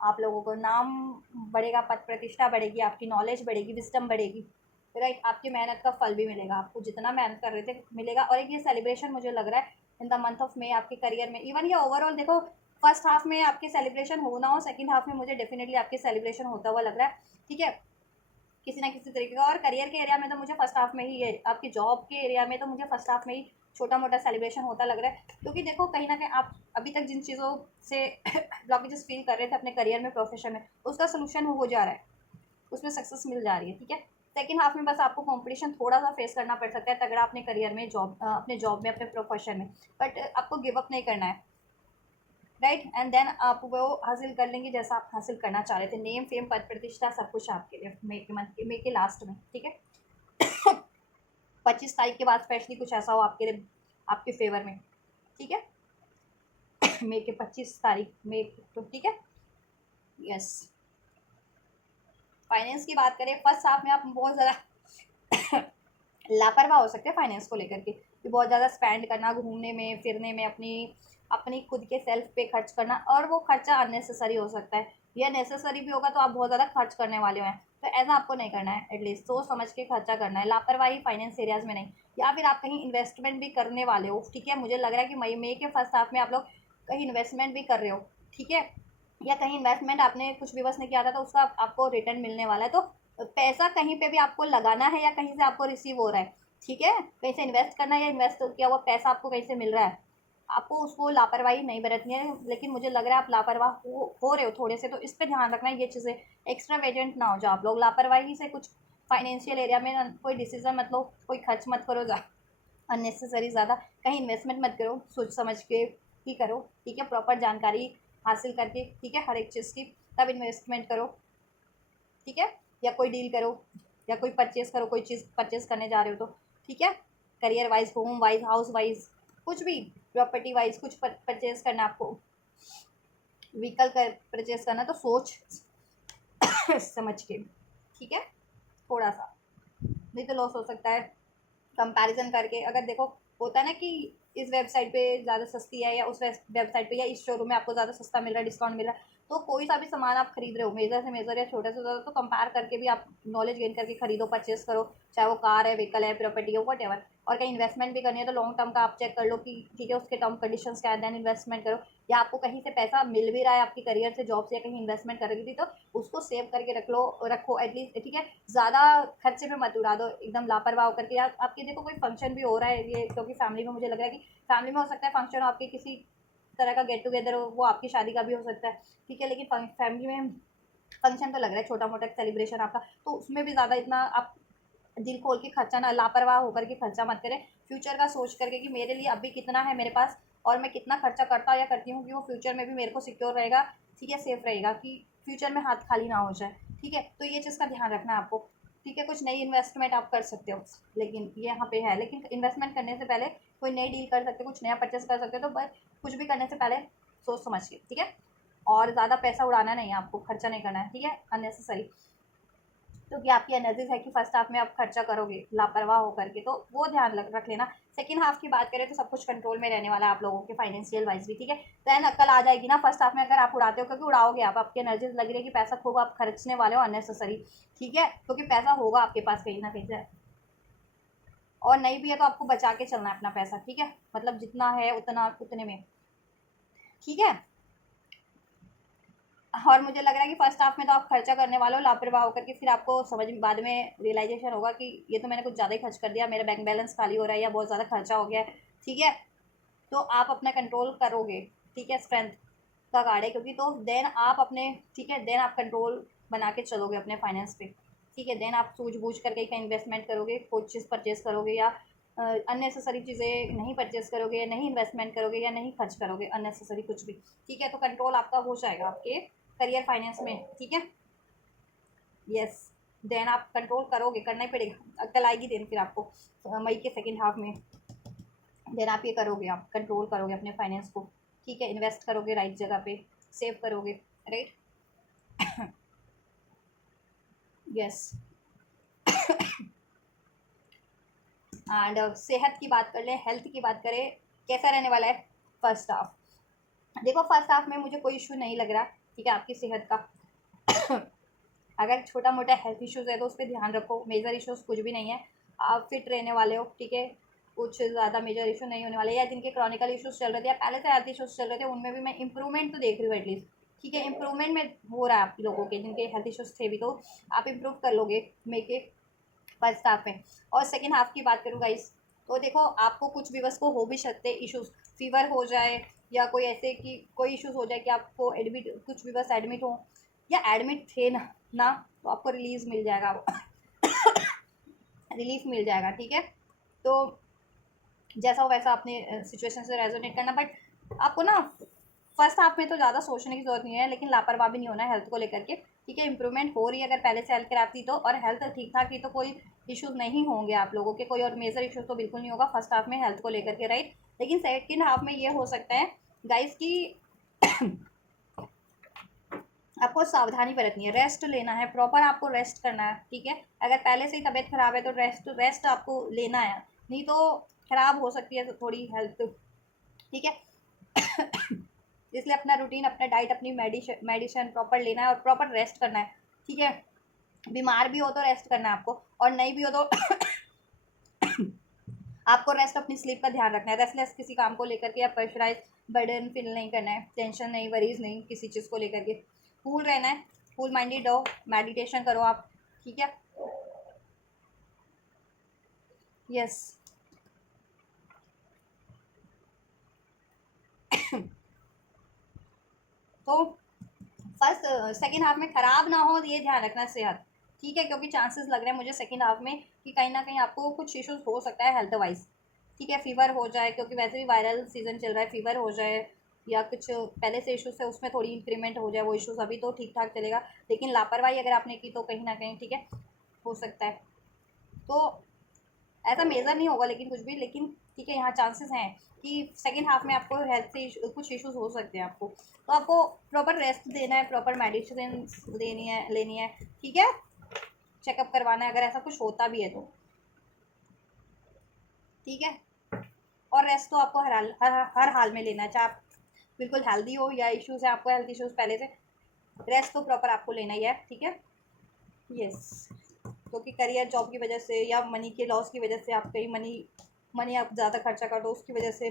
आप लोगों को नाम बढ़ेगा, पद प्रतिष्ठा बढ़ेगी, आपकी नॉलेज बढ़ेगी, विजडम बढ़ेगी, राइट। आपकी मेहनत का फल भी मिलेगा, आपको जितना मेहनत कर रहे थे मिलेगा। और एक ये सेलिब्रेशन मुझे लग रहा है इन द मंथ ऑफ मे आपके करियर में। इवन ये ओवरऑल देखो, फर्स्ट हाफ में आपके सेलिब्रेशन हो ना हो, सेकंड हाफ में मुझे डेफिनेटली आपके सेलिब्रेशन होता हुआ लग रहा है, ठीक है, किसी ना किसी तरीके का। और करियर के एरिया में तो मुझे फर्स्ट हाफ में ही है, आपकी जॉब के एरिया में तो मुझे फर्स्ट हाफ में ही छोटा मोटा सेलिब्रेशन होता लग रहा है। क्योंकि देखो कहीं ना कहीं आप अभी तक जिन चीज़ों से ब्लॉकेजेस फील कर रहे थे अपने करियर में, प्रोफेशन में, उसका सोल्यूशन हो जा रहा है, उसमें सक्सेस मिल जा रही है, ठीक है। सेकेंड हाफ में बस आपको कंपटीशन थोड़ा सा फेस करना पड़ सकता है तगड़ा अपने करियर में, अपने जॉब में, अपने प्रोफेशन में, बट आपको गिव अप नहीं करना है, राइट। एंड देन आप वो हासिल कर लेंगे जैसा आप हासिल करना चाह रहे थे, नेम फेम पद प्रतिष्ठा सब कुछ आपके लिए मे के मंथ, मे के लास्ट में, ठीक है। 25 तारीख के बाद स्पेशली कुछ ऐसा हो आपके लिए, आपके फेवर में, ठीक है। मे के 25 तारीख में, तो ठीक है। यस। फाइनेंस की बात करें, फर्स्ट हाफ में आप बहुत ज़्यादा लापरवाह हो सकते हैं फाइनेंस को लेकर के, कि बहुत ज़्यादा स्पेंड करना घूमने में, फिरने में, अपनी अपनी खुद के सेल्फ पे खर्च करना, और वो खर्चा अननेसेसरी हो सकता है, या नेसेसरी भी होगा तो आप बहुत ज़्यादा खर्च करने वाले हैं। तो ऐसा आपको नहीं करना है, एटलीस्ट सोच समझ के खर्चा करना है, लापरवाही फाइनेंस एरियाज में नहीं। या फिर आप कहीं इन्वेस्टमेंट भी करने वाले हो, ठीक है, मुझे लग रहा है कि मई के फर्स्ट हाफ में आप लोग कहीं इन्वेस्टमेंट भी कर रहे हो, ठीक है, या कहीं इन्वेस्टमेंट आपने कुछ भी बस नहीं किया था तो उसका आपको रिटर्न मिलने वाला है। तो पैसा कहीं पे भी आपको लगाना है, या कहीं से आपको रिसीव हो रहा है, ठीक है, कहीं से इन्वेस्ट करना है, या इन्वेस्ट किया हुआ पैसा आपको कहीं से मिल रहा है, आपको उसको लापरवाही नहीं बरतनी है, लेकिन मुझे लग रहा है आप लापरवाह हो रहे हो थोड़े से, तो इस पे ध्यान रखना है। ये चीज़ें एक्स्ट्रा वेजेंट ना हो जाओ आप लोग लापरवाही से। कुछ फाइनेंशियल एरिया में कोई डिसीजन मत लो, कोई खर्च मत करो अननेसेसरी ज़्यादा, कहीं इन्वेस्टमेंट मत करो, सोच समझ के ही करो, ठीक है। प्रॉपर जानकारी हासिल करके, ठीक है, हर एक चीज़ की, तब इन्वेस्टमेंट करो, ठीक है। या कोई डील करो, या कोई परचेज करो, कोई चीज़ परचेज करने जा रहे हो तो, ठीक है। Career wise, home wise, house wise, कुछ भी, प्रॉपर्टी वाइज कुछ परचेज करना आपको, व्हीकल कर परचेज करना, तो सोच समझ के, ठीक है, थोड़ा सा, नहीं तो लॉस हो सकता है। कंपैरिजन करके, अगर देखो होता है ना कि इस वेबसाइट पे ज़्यादा सस्ती है, या उस वेबसाइट पे या इस शोरूम में आपको ज़्यादा सस्ता मिल रहा है, डिस्काउंट मिल रहा है, तो कोई सा भी सामान आप खरीद रहे हो, मेजर से मेजर या छोटे से ज़्यादा, तो कंपेयर करके भी आप नॉलेज गेन करके खरीदो, परचेस करो, चाहे वो कार है, व्हीकल है, प्रॉपर्टी हो, वट एवर। और कहीं इन्वेस्टमेंट भी करनी है तो लॉन्ग टर्म का आप चेक कर लो कि ठीक है, उसके टर्म कंडीशंस क्या है, देन इन्वेस्टमेंट करो। या आपको कहीं से पैसा मिल भी रहा है आपकी करियर से, जॉब से, या कहीं इन्वेस्टमेंट कर रही थी, तो उसको सेव करके रखो एटलीस्ट, ठीक है। ज़्यादा खर्चे में मत उड़ा दो एकदम लापरवाह होकर के। या आपके देखो कोई फंक्शन भी हो रहा है, ये क्योंकि फैमिली में मुझे लग रहा है कि फैमिली में हो सकता है फंक्शन हो, आपके किसी तरह का गेट टुगेदर हो, वो आपकी शादी का भी हो सकता है, ठीक है। लेकिन फैमिली में फंक्शन तो लग रहा है, छोटा मोटा सेलिब्रेशन आपका, तो उसमें भी ज़्यादा इतना आप दिल खोल के खर्चा ना, लापरवाह होकर के खर्चा मत करें। फ्यूचर का सोच करके कि मेरे लिए अभी कितना है मेरे पास, और मैं कितना खर्चा करता या करती हूँ कि वो फ्यूचर में भी मेरे को सिक्योर रहेगा, ठीक है, सेफ रहेगा, कि फ्यूचर में हाथ खाली ना हो जाए, ठीक है। तो ये चीज़ का ध्यान रखना है आपको, ठीक है। कुछ नई इन्वेस्टमेंट आप कर सकते हो, लेकिन ये यहाँ पे है, लेकिन इन्वेस्टमेंट करने से पहले कोई नई डील कर सकते हो, कुछ नया परचेस कर सकते हो, तो बस कुछ भी करने से पहले सोच समझ के, ठीक है। और ज़्यादा पैसा उड़ाना नहीं है आपको, खर्चा नहीं करना है, ठीक है, अननेसेसरी। क्योंकि आपकी एनर्जीज है कि फर्स्ट हाफ में आप खर्चा करोगे लापरवाह होकर के, तो वो ध्यान रख लेना। सेकंड हाफ की बात करें तो सब कुछ कंट्रोल में रहने वाला है आप लोगों के फाइनेंशियल वाइज भी, ठीक है। देन अक्ल आ जाएगी ना फर्स्ट हाफ में, अगर आप उड़ाते हो, क्योंकि उड़ाओगे आप, आपकी एनर्जीज लग रही है कि पैसा खूब आप खर्चने वाले हो अननेसेसरी, ठीक है, क्योंकि पैसा होगा आपके पास कहीं ना कहीं से, और नहीं भी है तो आपको बचा के चलना है अपना पैसा, ठीक है, मतलब जितना है उतना उतने में, ठीक है। और मुझे लग रहा है कि फर्स्ट हाफ में तो आप खर्चा करने वाले हो लापरवाह होकर के, फिर आपको समझ में बाद में रियलाइजेशन होगा कि ये तो मैंने कुछ ज़्यादा ही खर्च कर दिया, मेरा बैंक बैलेंस खाली हो रहा है, या बहुत ज़्यादा खर्चा हो गया है, ठीक है। तो आप अपना कंट्रोल करोगे, ठीक है, स्ट्रेंथ का कार्ड है क्योंकि, तो देन आप अपने, ठीक है, देन आप कंट्रोल बना के चलोगे अपने फाइनेंस पे, ठीक है। देन आप सूझ-बूझ करके कहीं इन्वेस्टमेंट करोगे, कोई चीज़ परचेज़ करोगे, या अननेसेसरी चीज़ें नहीं परचेज़ करोगे, या नहीं इन्वेस्टमेंट करोगे, या नहीं खर्च करोगे अननेसेसरी कुछ भी, ठीक है। तो कंट्रोल आपका हो जाएगा आपके करियर फाइनेंस में, ठीक है। यस, देन आप कंट्रोल करोगे, करना ही पड़ेगा, अक्ल आएगी देन फिर आपको मई के सेकेंड हाफ में। देन आप ये करोगे, आप कंट्रोल करोगे अपने फाइनेंस को, ठीक है, इन्वेस्ट करोगे राइट जगह पे, सेव करोगे, राइट। यस। एंड सेहत की बात कर लें, हेल्थ की बात करें, कैसा रहने वाला है फर्स्ट हाफ। देखो फर्स्ट हाफ में मुझे कोई इशू नहीं लग रहा, ठीक है, आपकी सेहत का। अगर छोटा मोटा हेल्थ इश्यूज़ है तो उस पर ध्यान रखो, मेजर इश्यूज़ कुछ भी नहीं है, आप फिट रहने वाले हो, ठीक है, कुछ ज़्यादा मेजर इशू नहीं होने वाले। या जिनके क्रॉनिकल इश्यूज़ चल रहे थे या पहले से हेल्थ इश्यूज़ चल रहे थे, उनमें भी मैं इंप्रूवमेंट तो देख रही हूँ एटलीस्ट, ठीक है, इंप्रूवमेंट में हो रहा है आप लोगों के, जिनके हेल्थ इश्यूज़ थे भी, तो आप इम्प्रूव कर लोगे मेके फर्स्ट हाफ में। और सेकेंड हाफ की बात करूँ गाइस, तो देखो आपको कुछ भी बस को हो भी सकते इश्यूज़, फीवर हो जाए, या कोई ऐसे कि कोई इश्यूज़ हो जाए कि आपको एडमिट, कुछ भी बस एडमिट हो, या एडमिट थे ना, तो आपको रिलीज़ मिल जाएगा, रिलीफ मिल जाएगा, ठीक है। तो जैसा हो वैसा अपने सिचुएशन से रेजोनेट करना, बट आपको ना फर्स्ट हाफ में तो ज़्यादा सोचने की जरूरत नहीं है, लेकिन लापरवाह भी नहीं होना है हेल्थ को लेकर के, ठीक है। इंप्रूवमेंट हो रही है अगर पहले से हेल्थ खराब थी तो, और हेल्थ ठीक ठाक थी तो कोई इश्यूज नहीं होंगे आप लोगों के, कोई और मेजर इश्यूज तो बिल्कुल नहीं होगा फर्स्ट हाफ में हेल्थ को लेकर के, राइट। लेकिन सेकेंड हाफ में ये हो सकता है गाइस की आपको सावधानी बरतनी है, रेस्ट लेना है, प्रॉपर आपको रेस्ट करना है, ठीक है। अगर पहले से ही तबीयत खराब है तो रेस्ट रेस्ट आपको लेना है, नहीं तो खराब हो सकती है थोड़ी हेल्थ, ठीक है। इसलिए अपना रूटीन, अपना डाइट, अपनी मेडिसिन प्रॉपर लेना है, और प्रॉपर रेस्ट करना है, ठीक है। बीमार भी हो तो रेस्ट करना है आपको, और नहीं भी हो तो आपको रेस्ट, अपनी स्लीप का ध्यान रखना है, रेस्टलेस किसी काम को लेकर के, या प्रेशराइज बर्डन फील नहीं करना है, टेंशन नहीं, वरीज नहीं किसी चीज़ को लेकर के, कूल रहना है, कूल माइंडेड रहो, मेडिटेशन करो आप, ठीक है। यस। तो फर्स्ट सेकेंड हाफ में ख़राब ना हो ये ध्यान रखना सेहत, ठीक है, क्योंकि चांसेस लग रहे हैं मुझे सेकेंड हाफ में कि कहीं ना कहीं आपको कुछ इश्यूज हो सकता है हेल्थ वाइज, ठीक है, फीवर हो जाए, क्योंकि वैसे भी वायरल सीजन चल रहा है, फीवर हो जाए या कुछ पहले से इश्यूज है उसमें थोड़ी इंक्रीमेंट हो जाए, वो इश्यूज अभी तो ठीक ठाक चलेगा, लेकिन लापरवाही अगर आपने की तो कहीं ना कहीं, ठीक है, हो सकता है। तो ऐसा मेजर नहीं होगा लेकिन कुछ भी, लेकिन ठीक है, यहाँ चांसेस हैं कि सेकेंड हाफ में आपको हेल्थ से कुछ इश्यूज हो सकते हैं आपको, तो आपको प्रॉपर रेस्ट देना है, प्रॉपर मेडिसिन देनी है, लेनी है, ठीक है, चेकअप करवाना है अगर ऐसा कुछ होता भी है तो, ठीक है। और रेस्ट तो आपको हर हाल में लेना है, चाहे आप बिल्कुल हेल्दी हो या इश्यूज है आपको, हेल्थ इश्यूज पहले से, रेस्ट तो प्रॉपर आपको लेना ही है, ठीक है। यस, क्योंकि करियर जॉब की वजह से या मनी के लॉस की वजह से आप कहीं मनी मनी आप ज़्यादा खर्चा कर दो उसकी वजह से,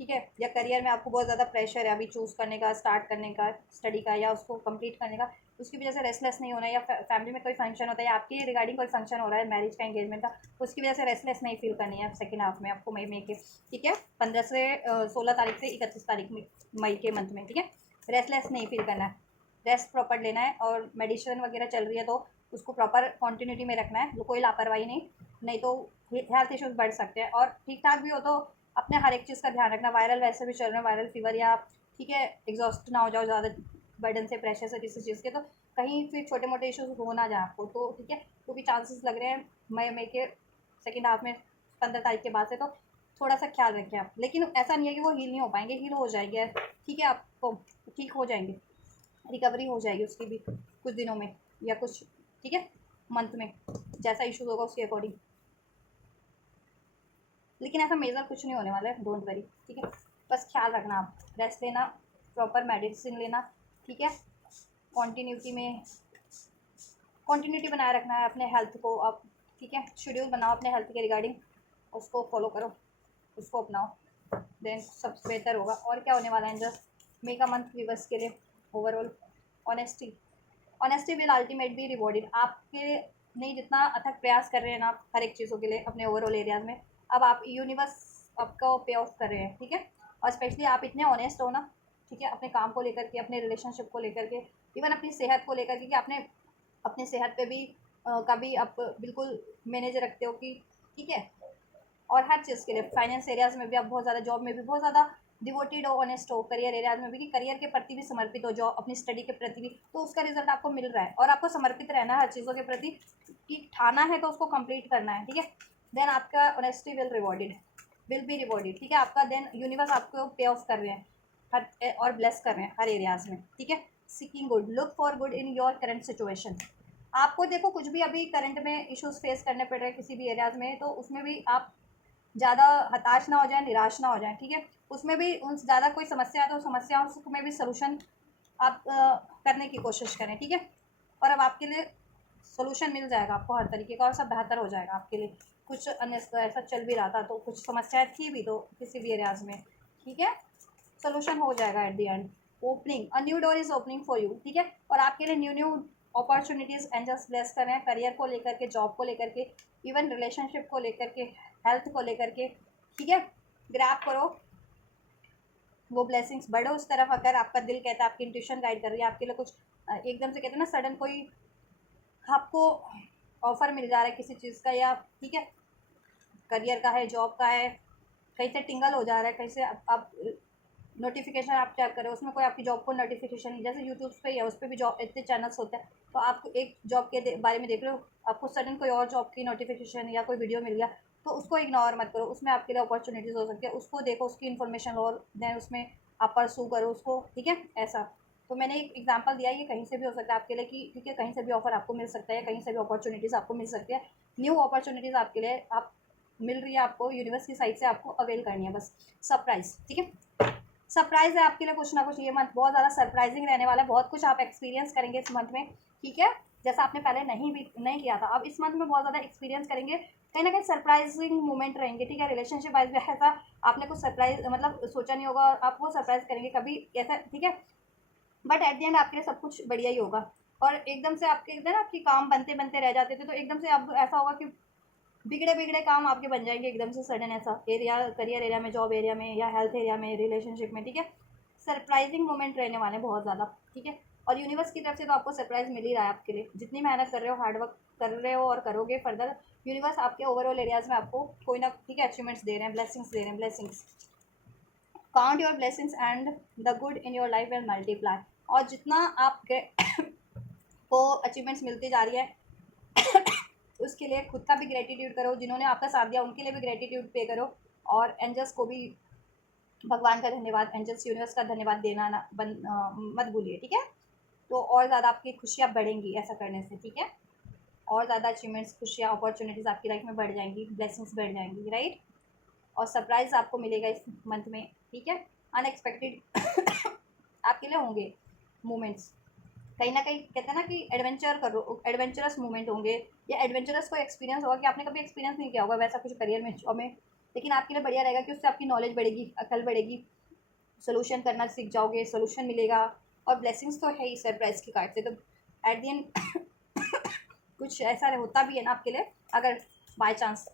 ठीक है, या करियर में आपको बहुत ज़्यादा प्रेशर है अभी चूज़ करने का, स्टार्ट करने का, स्टडी का, या उसको कंप्लीट करने का, उसकी वजह से रेस्टलेस नहीं होना, या फैमिली में कोई फंक्शन होता है या आपके रिगार्डिंग कोई फंक्शन हो रहा है, मैरिज का, एंगेजमेंट का, उसकी वजह से रेस्टलेस नहीं फील करनी है सेकेंड हाफ में आपको, मई के, ठीक है, 15 से 16 तारीख से 31 तारीख में, मई के मंथ में, ठीक है, रेस्टलेस नहीं फील करना है, रेस्ट प्रॉपर लेना है, और मेडिसिन वगैरह चल रही है तो उसको प्रॉपर कॉन्टीन्यूटी में रखना है, कोई लापरवाही नहीं, नहीं तो हेल्थ इश्यूज बढ़ सकते हैं, और ठीक ठाक भी हो तो अपने हर एक चीज़ का ध्यान रखना, वायरल वैसे भी चल रहे हैं, वायरल फीवर, या ठीक है, एग्जॉस्ट ना हो जाओ ज़्यादा बर्डन से, प्रेशर से, किसी चीज़ के, तो कहीं फिर छोटे मोटे इश्यूज हो ना जाए आपको, तो ठीक है, क्योंकि चांसेस लग रहे हैं मई के सेकेंड हाफ में 15 तारीख के बाद से, तो थोड़ा सा ख्याल रखें आप, लेकिन ऐसा नहीं है कि वो हील नहीं हो पाएंगे, हील हो जाएंगे, ठीक है, आपको ठीक हो जाएंगे, रिकवरी हो जाएगी उसकी भी कुछ दिनों में, या कुछ, ठीक है, मंथ में, जैसा इशूज़ होगा उसके अकॉर्डिंग, लेकिन ऐसा मेजर कुछ नहीं होने वाला है, डोंट वरी, ठीक है, बस ख्याल रखना, आप रेस्ट लेना, प्रॉपर मेडिसिन लेना, ठीक है, कॉन्टीन्यूटी में कॉन्टीन्यूटी बनाए रखना है अपने हेल्थ को आप, ठीक है, शेड्यूल बनाओ अपने हेल्थ के रिगार्डिंग, उसको फॉलो करो, उसको अपनाओ, देन सब बेहतर होगा, और क्या होने वाला है just make a month weavers के लिए overall, honesty, honesty will ultimate be rewarded, आपके नहीं जितना अथक प्रयास कर रहे हैं ना आप हर एक चीज़ों के लिए अपने ओवरऑल एरियाज में, अब आप यूनिवर्स आपको पे ऑफ कर रहे हैं, ठीक है, और स्पेशली आप इतने ऑनेस्ट हो ना, ठीक है, अपने काम को लेकर के, अपने रिलेशनशिप को लेकर के, इवन अपनी सेहत को लेकर के, कि आपने अपनी सेहत पे भी कभी आप बिल्कुल मैनेज रखते हो कि, ठीक है, और हर चीज़ के लिए फाइनेंस एरियाज में भी आप बहुत ज़्यादा, जॉब में भी बहुत ज़्यादा डिवोटेड हो, ऑनेस्ट हो, करियर एरियाज में भी कि करियर के प्रति भी समर्पित हो, जॉब अपनी स्टडी के प्रति भी, तो उसका रिजल्ट आपको मिल रहा है, और आपको समर्पित रहना है हर चीज़ों के प्रति, कि ठाना है तो उसको कंप्लीट करना है, ठीक है, देन आपका ऑनेस्टी विल बी रिवॉर्डेड, ठीक है, आपका देन यूनिवर्स आपको पे ऑफ कर रहे हैं हर, और ब्लेस कर रहे हैं हर एरियाज में, ठीक है, seeking good, look for good in your current situation, आपको देखो कुछ भी अभी करंट में इश्यूज फेस करने पड़ रहे हैं किसी भी एरियाज में, तो उसमें भी आप ज़्यादा हताश ना हो जाए, निराश ना हो जाए, ठीक है, उसमें भी उन ज़्यादा कोई समस्या है तो समस्याओं में भी सलूशन आप करने की कोशिश करें, ठीक है, और अब आपके लिए सोल्यूशन मिल जाएगा आपको हर तरीके का, और सब बेहतर हो जाएगा आपके लिए, कुछ अन्य ऐसा चल भी रहा था तो कुछ समस्याएं थी भी तो किसी भी एरियाज में, ठीक है, सोल्यूशन हो जाएगा at the end, opening a new door is opening for you, ठीक है, और आपके लिए new new opportunities angels bless कर रहे हैं, करियर को लेकर के, जॉब को लेकर के, इवन रिलेशनशिप को लेकर के, हेल्थ को लेकर के, ठीक है, ग्रैब करो वो ब्लेसिंग्स, बढ़ो उस तरफ, अगर आपका दिल कहता है, आपकी इंट्यूशन गाइड कर रही है आपके लिए कुछ, एकदम से कहते हैं ना सडन कोई आपको ऑफर मिल जा रहा है किसी चीज़ का, या ठीक है, करियर का है, जॉब का है, कहीं से टिंगल हो जा रहा है, कहीं से आप नोटिफिकेशन आप चेक करें, उसमें कोई आपकी जॉब को नोटिफिकेशन, जैसे यूट्यूब पे है उस पर भी जॉब इतने चैनल्स होते हैं, तो आप एक जॉब के बारे में देख रहे हो, आपको सडन कोई और जॉब की नोटिफिकेशन या कोई वीडियो मिल गया, तो उसको इग्नोर मत करो, उसमें आपके लिए अपॉर्चुनिटीज़ हो सकती है, उसको देखो, उसकी इन्फॉर्मेशन लो, और देन उसमें आप परसू करो उसको, ठीक है, ऐसा, तो मैंने एक एग्जांपल दिया, ये कहीं से भी हो सकता है आपके लिए, कि ठीक है, कहीं से भी ऑफर आपको मिल सकता है, कहीं से भी अपॉर्चुनिटीज़ आपको मिल सकती है, न्यू अपॉर्चुनिटीज़ आपके लिए आप मिल रही है, आपको यूनिवर्स की साइड से आपको अवेल करनी है, बस सरप्राइज, ठीक है, सरप्राइज है आपके लिए कुछ ना कुछ, ये मंथ बहुत ज़्यादा सरप्राइजिंग रहने वाला है, बहुत कुछ आप एक्सपीरियंस करेंगे इस मंथ में, ठीक है, जैसा आपने पहले नहीं किया था, अब इस मंथ में बहुत ज़्यादा एक्सपीरियंस करेंगे, कहीं ना कहीं सरप्राइजिंग मोमेंट रहेंगे, ठीक है, रिलेशनशिप वाइज भी ऐसा आपने कुछ सरप्राइज मतलब सोचा नहीं होगा, आप वो सरप्राइज करेंगे कभी ऐसा, ठीक है, बट एट द एंड आपके लिए सब कुछ बढ़िया ही होगा, और एकदम से आपके इधर आपके काम बनते बनते रह जाते थे, तो एकदम से अब ऐसा होगा कि बिगड़े बिगड़े काम आपके बन जाएंगे एकदम से सडन, ऐसा एरिया, करियर एरिया में, जॉब एरिया में, या हेल्थ एरिया में, रिलेशनशिप में, ठीक है, सरप्राइजिंग मोमेंट रहने वाले हैं बहुत ज़्यादा, ठीक है। और यूनिवर्स की तरफ से तो आपको सरप्राइज मिल ही रहा है आपके लिए, जितनी मेहनत कर रहे हो, हार्ड वर्क कर रहे हो और करोगे फर्दर, यूनिवर्स आपके ओवरऑल एरियाज में आपको कोई ना, ठीक है, अचीवमेंट्स दे रहे हैं, ब्लेसिंग्स दे रहे हैं, blessings. Count your blessings and the good in your life will multiply. और जितना आप को अचीवमेंट्स मिलती जा रही है उसके लिए खुद का भी ग्रेटिट्यूड करो, जिन्होंने आपका साथ दिया उनके लिए भी ग्रेटिट्यूड पे करो, और एंजल्स को भी, भगवान का धन्यवाद, एंजल्स यूनिवर्स का धन्यवाद देना ना मत भूलिए, ठीक है। तो और ज़्यादा आपकी खुशियाँ बढ़ेंगी ऐसा करने से, ठीक है। और ज़्यादा अचीवमेंट्स, खुशियाँ, अपॉर्चुनिटीज़ आपकी लाइफ में बढ़ जाएंगी, ब्लेसिंग्स बढ़ जाएंगी, राइट। और सरप्राइज आपको मिलेगा इस मंथ में, ठीक है। अनएक्सपेक्टेड आपके लिए होंगे मोमेंट्स, कहीं ना कहीं कहते हैं ना कि एडवेंचर करो, एडवेंचरस मोमेंट होंगे, या एडवेंचरस कोई एक्सपीरियंस होगा कि आपने कभी एक्सपीरियंस नहीं किया होगा वैसा कुछ करियर में, जॉब में, लेकिन आपके लिए बढ़िया रहेगा कि उससे आपकी नॉलेज बढ़ेगी, अकल बढ़ेगी, सोल्यूशन करना सीख जाओगे, सोल्यूशन मिलेगा। और ब्लेसिंग्स तो है ही सरप्राइज की कार्ड से, तो एट दी एंड कुछ ऐसा होता भी है ना आपके लिए, अगर बाय चांस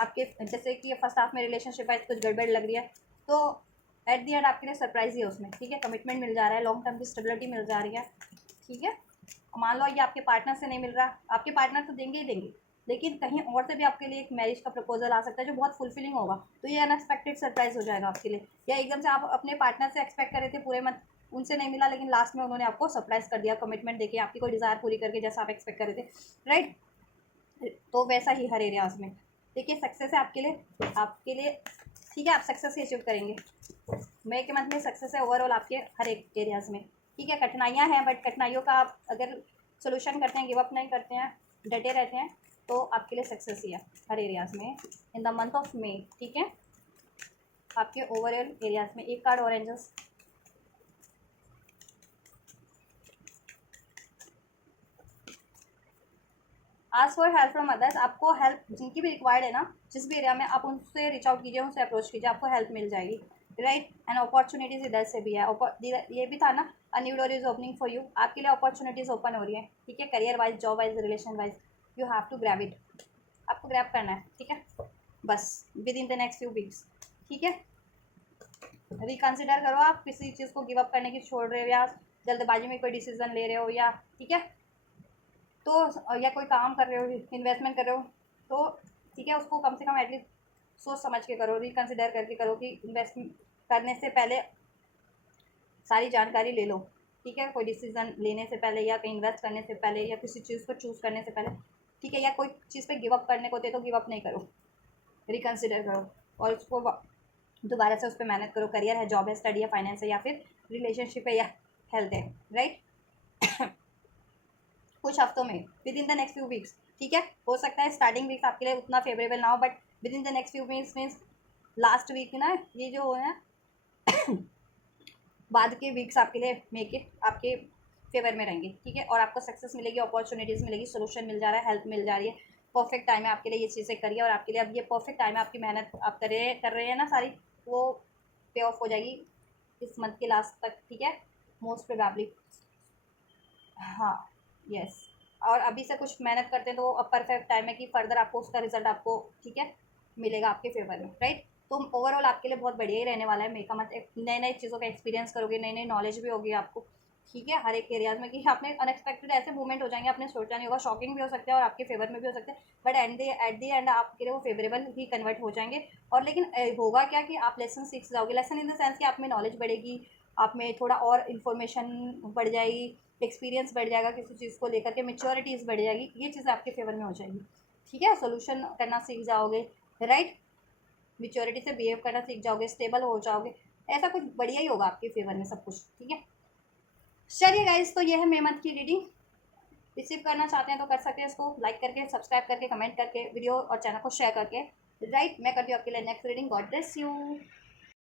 आपके जैसे कि फर्स्ट हाफ में रिलेशनशिप है, कुछ गड़बड़ लग रही है, तो एट दी एंड आपके लिए सरप्राइज ही है उसमें, ठीक है। कमिटमेंट मिल जा रहा है, लॉन्ग टर्म की स्टेबिलिटी मिल जा रही है, ठीक है। मान लो ये आपके पार्टनर से नहीं मिल रहा, आपके पार्टनर तो देंगे ही देंगे, लेकिन कहीं और से भी आपके लिए एक मैरिज का प्रपोजल आ सकता है जो बहुत फुलफिलिंग होगा, तो ये अनएक्सपेक्टेड सरप्राइज हो जाएगा आपके लिए। या एकदम से आप अपने पार्टनर से एक्सपेक्ट कर रहे थे पूरे मंथ, उनसे नहीं मिला, लेकिन लास्ट में उन्होंने आपको सरप्राइज कर दिया, कमिटमेंट देके आपकी कोई डिज़ायर पूरी करके, जैसा आप एक्सपेक्ट कर रहे थे, राइट। तो वैसा ही हर एरियाज में, देखिए सक्सेस है आपके लिए, ठीक है। आप सक्सेस ही अचीव करेंगे, मई के मंथ में सक्सेस है ओवरऑल आपके हर एक एरियाज़ में, ठीक है। कठिनाइयाँ हैं, बट कठिनाइयों का आप अगर सोल्यूशन करते हैं, गिव अप नहीं करते हैं, डटे रहते हैं, तो आपके लिए सक्सेस ही है हर एरियाज़ में in the month of May, ठीक है। आपके ओवरऑल एरियाज़ में एक कार्ड ऑरेंजेस, आज फॉर हेल्प फ्रॉम अदर्स, आपको हेल्प जिनकी भी रिक्वायर्ड है ना, जिस भी एरिया में, आप उनसे रीच आउट कीजिए, उनसे अप्रोच कीजिए, आपको हेल्प मिल जाएगी, राइट। एंड अपॉर्चुनिटीज़ इधर से भी है, ये भी था ना, a new door is opening for you, आपके लिए अपॉर्चुनिटीज़ ओपन हो रही है, ठीक है। Career wise, job wise, relation wise, you have to grab it, आपको ग्रैब करना है, ठीक है, बस within the next few weeks, ठीक है। रिकन्सिडर करो, आप किसी चीज़ को गिव अप करने की छोड़ रहे हो, या जल्दबाजी में कोई डिसीजन ले रहे हो, या ठीक है, तो या कोई काम कर रहे हो, इन्वेस्टमेंट कर रहे हो, तो ठीक है, उसको कम से कम एटलीस्ट सोच समझ के करो, रिकन्सिडर करके करो, कि इन्वेस्ट करने से पहले सारी जानकारी ले लो, ठीक है। कोई डिसीजन लेने से पहले, या कहीं इन्वेस्ट करने से पहले, या किसी चीज़ को चूज़ करने से पहले, ठीक है। या कोई चीज़ पे गिव अप करने को दे तो गिव अप नहीं करो, रिकन्सिडर करो, और उसको दोबारा से उस पर मेहनत करो। करियर है, जॉब है, स्टडी है, फाइनेंस है, या फिर रिलेशनशिप है, या हेल्थ है, राइट। कुछ हफ्तों में, with in the next few weeks, ठीक है। हो सकता है स्टार्टिंग वीक्स आपके लिए उतना फेवरेबल ना हो, but within the next few weeks means last week ना, ये जो है बाद के वीक्स आपके लिए आपके फेवर में रहेंगे, ठीक है। और आपको सक्सेस मिलेगी, अपॉर्चुनिटीज़ मिलेगी, सोल्यूशन मिल जा रहा है, हेल्प मिल जा रही है, परफेक्ट टाइम है आपके लिए, ये चीज़ें करिए, और आपके लिए अब ये परफेक्ट टाइम है, आपकी मेहनत आप कर रहे हैं ना सारी, वो पे ऑफ हो जाएगी इस मंथ के लास्ट तक, ठीक है, मोस्ट प्रोबेबली, हाँ, यस। और अभी से कुछ मेहनत करते हैं तो अब परफेक्ट टाइम है कि फर्दर आपको उसका रिजल्ट आपको, ठीक है, मिलेगा आपके फेवर में, राइट। तो ओवरऑल आपके लिए बहुत बढ़िया ही रहने वाला है, मेक मत नए नए चीज़ों का एक्सपीरियंस करोगे, नई नई नॉलेज भी होगी आपको, ठीक है, हर एक एरियाज में, कि आपने अनएक्सपेक्टेड ऐसे मूवमेंट हो जाएंगे, आपने सोचा नहीं होगा, शॉकिंग भी हो सकते हैं और आपके फेवर में भी हो सकते हैं, बट एट दी एंड आपके लिए वो फेवरेबल ही कन्वर्ट हो जाएंगे। और लेकिन होगा क्या कि आप लेसन सीख जाओगे, लेसन इन द सेंस कि आप में नॉलेज बढ़ेगी, आप में थोड़ा और इन्फॉर्मेशन बढ़ जाएगी, एक्सपीरियंस बढ़ जाएगा किसी चीज़ को लेकर के, मेच्योरिटीज़ बढ़ जाएगी, ये चीज़ आपके फेवर में हो जाएगी, ठीक है। सोल्यूशन करना सीख जाओगे, राइट, मेच्योरिटी से बिहेव करना सीख जाओगे, स्टेबल हो जाओगे, ऐसा कुछ बढ़िया ही होगा आपके फेवर में सब कुछ, ठीक है। चलिए गाइस, तो ये है मे मंथ की रीडिंग, रिसीव करना चाहते हैं तो कर सकते हैं, इसको लाइक करके, सब्सक्राइब करके, कमेंट करके, वीडियो और चैनल को शेयर करके, राइट। मैं करती हूँ आपके लिए next reading, God bless you.